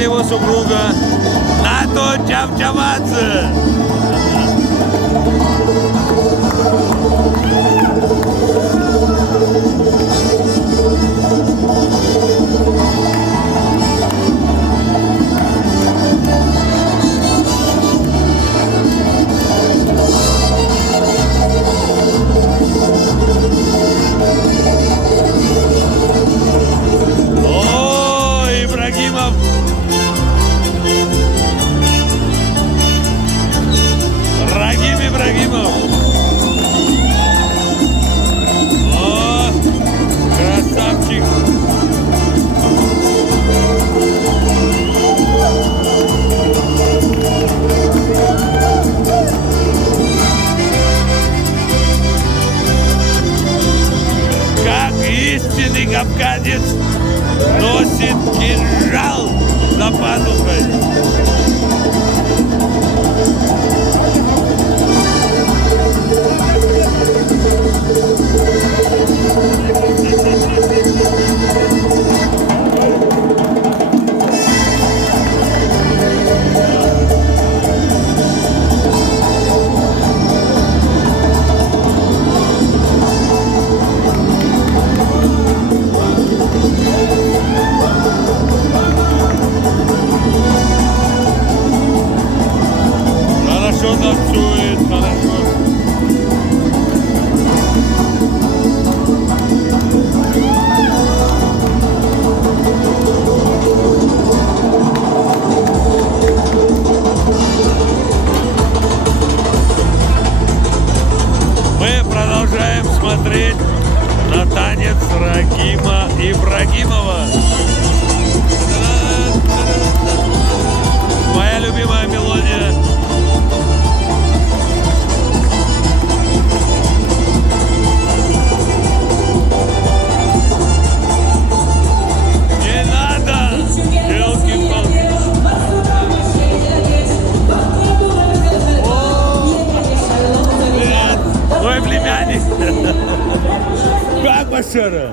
это его супруга Нато Чавчавадзе. О, Ибрагимов! Рагим Ибрагимов! О, красавчик! Как истинный кавказец носит кинжал за пазухой. Хорошо танцует, хорошо. Мы продолжаем смотреть на танец Рагима Ибрагимова. Моя любимая мелодия. Не надо! Елки-палки! Мой племянник! Как Башара?